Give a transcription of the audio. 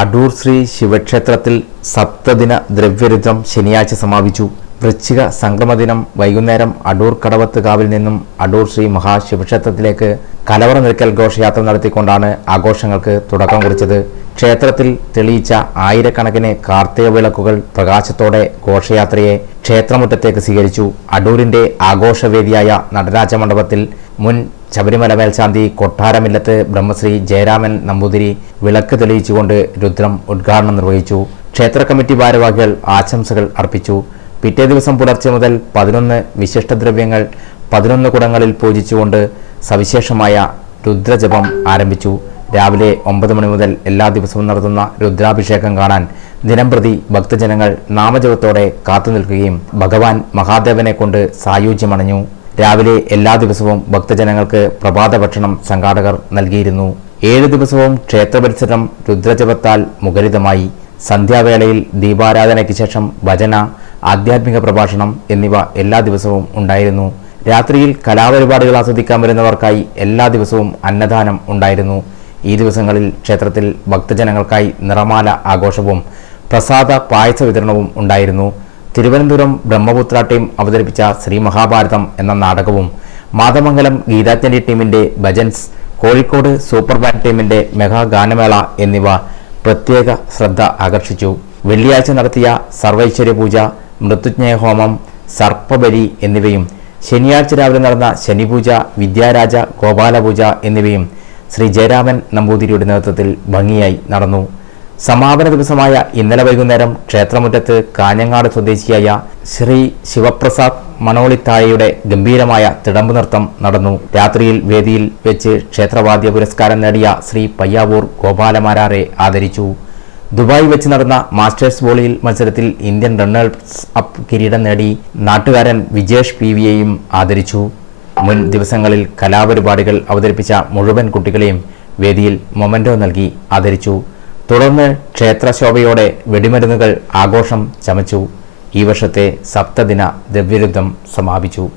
അടൂർ ശ്രീ ശിവക്ഷേത്രത്തിൽ സപ്തദിന ദ്രവ്യരുദ്ധം ശനിയാഴ്ച സമാപിച്ചു. വൃശ്ചിക സംക്രമദിനം വൈകുന്നേരം അടൂർ കടവത്ത് കാവിൽ നിന്നും അടൂർ ശ്രീ മഹാശിവക്ഷേത്രത്തിലേക്ക് കലവറ നിൽക്കൽ ഘോഷയാത്ര നടത്തിക്കൊണ്ടാണ് ആഘോഷങ്ങൾക്ക് തുടക്കം കുറിച്ചത്. ക്ഷേത്രത്തിൽ തെളിയിച്ച ആയിരക്കണക്കിന് കാർത്തിക വിളക്കുകൾ പ്രകാശത്തോടെ ഘോഷയാത്രയെ ക്ഷേത്രമുറ്റത്തേക്ക് സ്വീകരിച്ചു. അടൂരിന്റെ ആഘോഷവേദിയായ നടരാജ മണ്ഡപത്തിൽ മുൻ ശബരിമല മേൽശാന്തി കൊട്ടാരമില്ലത്ത് ബ്രഹ്മശ്രീ ജയരാമൻ നമ്പൂതിരി വിളക്ക് തെളിയിച്ചുകൊണ്ട് രുദ്രം ഉദ്ഘാടനം നിർവഹിച്ചു. ക്ഷേത്ര കമ്മിറ്റി ഭാരവാഹികൾ ആശംസകൾ അർപ്പിച്ചു. പിറ്റേ ദിവസം പുലർച്ചെ മുതൽ പതിനൊന്ന് വിശിഷ്ടദ്രവ്യങ്ങൾ പതിനൊന്ന് കുടങ്ങളിൽ പൂജിച്ചുകൊണ്ട് സവിശേഷമായ രുദ്രജപം ആരംഭിച്ചു. രാവിലെ ഒമ്പത് മണി മുതൽ എല്ലാ ദിവസവും നടത്തുന്ന രുദ്രാഭിഷേകം കാണാൻ ദിനംപ്രതി ഭക്തജനങ്ങൾ നാമജപത്തോടെ കാത്തുനിൽക്കുകയും ഭഗവാൻ മഹാദേവനെ കൊണ്ട് സായുജ്യമണഞ്ഞു. രാവിലെ എല്ലാ ദിവസവും ഭക്തജനങ്ങൾക്ക് പ്രഭാത ഭക്ഷണം സംഘാടകർ നൽകിയിരുന്നു. ഏഴ് ദിവസവും ക്ഷേത്രപരിസരം രുദ്രജപത്താൽ മുഖരിതമായി. സന്ധ്യാവേളയിൽ ദീപാരാധനയ്ക്ക് ശേഷം ഭജന ആധ്യാത്മിക പ്രഭാഷണം എന്നിവ എല്ലാ ദിവസവും ഉണ്ടായിരുന്നു. രാത്രിയിൽ കലാപരിപാടികൾ ആസ്വദിക്കാൻ വരുന്നവർക്കായി എല്ലാ ദിവസവും അന്നദാനം ഉണ്ടായിരുന്നു. ഈ ദിവസങ്ങളിൽ ക്ഷേത്രത്തിൽ ഭക്തജനങ്ങൾക്കായി നിറമാല ആഘോഷവും പ്രസാദ പായസ വിതരണവും ഉണ്ടായിരുന്നു. തിരുവനന്തപുരം ബ്രഹ്മപുത്ര ടീം അവതരിപ്പിച്ച ശ്രീ മഹാഭാരതം എന്ന നാടകവും മാതമംഗലം ഗീതാഞ്ജലി ടീമിന്റെ ഭജൻസ് കോഴിക്കോട് സൂപ്പർ ബാൻഡ് ടീമിന്റെ മെഗാ ഗാനമേള എന്നിവ പ്രത്യേക ശ്രദ്ധ ആകർഷിച്ചു. വെള്ളിയാഴ്ച നടത്തിയ സർവൈശ്വര്യ പൂജ മൃത്യുജ്ഞയ ഹോമം സർപ്പബലി എന്നിവയും ശനിയാഴ്ച രാവിലെ നടന്ന ശനിപൂജ വിദ്യാരാജ ഗോപാലപൂജ എന്നിവയും ശ്രീ ജയരാമൻ നമ്പൂതിരിയുടെ നേതൃത്വത്തിൽ ഭംഗിയായി നടന്നു. സമാപന ദിവസമായ ഇന്നലെ വൈകുന്നേരം ക്ഷേത്രമുറ്റത്ത് കാഞ്ഞങ്ങാട് സ്വദേശിയായ ശ്രീ ശിവപ്രസാദ് മണോളിത്തായയുടെ ഗംഭീരമായ തിടമ്പ് നൃത്തം നടന്നു. രാത്രിയിൽ വേദിയിൽ വെച്ച് ക്ഷേത്രവാദ്യ പുരസ്കാരം നേടിയ ശ്രീ പയ്യാവൂർ ഗോപാലമാരാറെ ആദരിച്ചു. ദുബായ് വെച്ച് നടന്ന മാസ്റ്റേഴ്സ് വോളിയിൽ മത്സരത്തിൽ ഇന്ത്യൻ റണ്ണേഴ്സ് അപ്പ് കിരീടം നേടി നാട്ടുകാരൻ വിജേഷ് പി വിയെയും ആദരിച്ചു. മുൻ ദിവസങ്ങളിൽ കലാപരിപാടികൾ അവതരിപ്പിച്ച മുഴുവൻ കുട്ടികളെയും വേദിയിൽ മൊമെന്റോ നൽകി ആദരിച്ചു. തുടർന്ന് ക്ഷേത്രശോഭയോടെ വെടിമരുന്നുകൾ ആഘോഷം ചമച്ചു. ഈ വർഷത്തെ സപ്തദിന ദ്രവ്യരുദ്ധം സമാപിച്ചു.